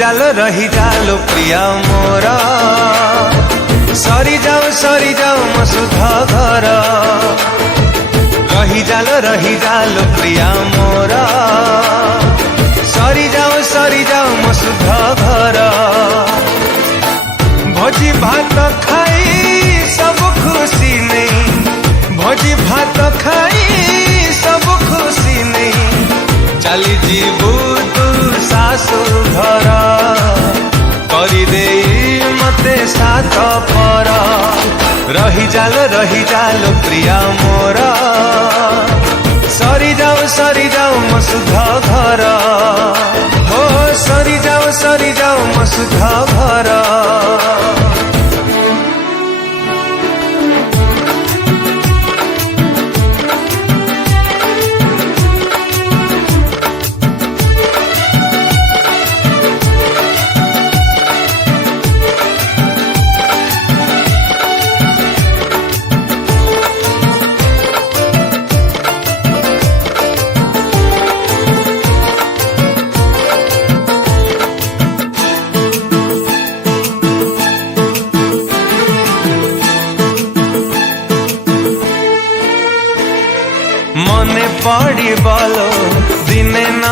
जालो रही जालो प्रिया मोरा सरी जाओ मो सुधा घर रही जालो प्रिया मोरा सरी जाओ मो सुधा घर भोजी भात खाई सब खुशी नहीं भोजी भात खाई सब खुशी नहीं चली जीवू तू सासु घर करी दे मते साथ पर रही जालो प्रिया मोरा सरी जाओ मो सुधा घर हो सरी जाओ मो सुधा घर मने पड़ी बोलो दिने ना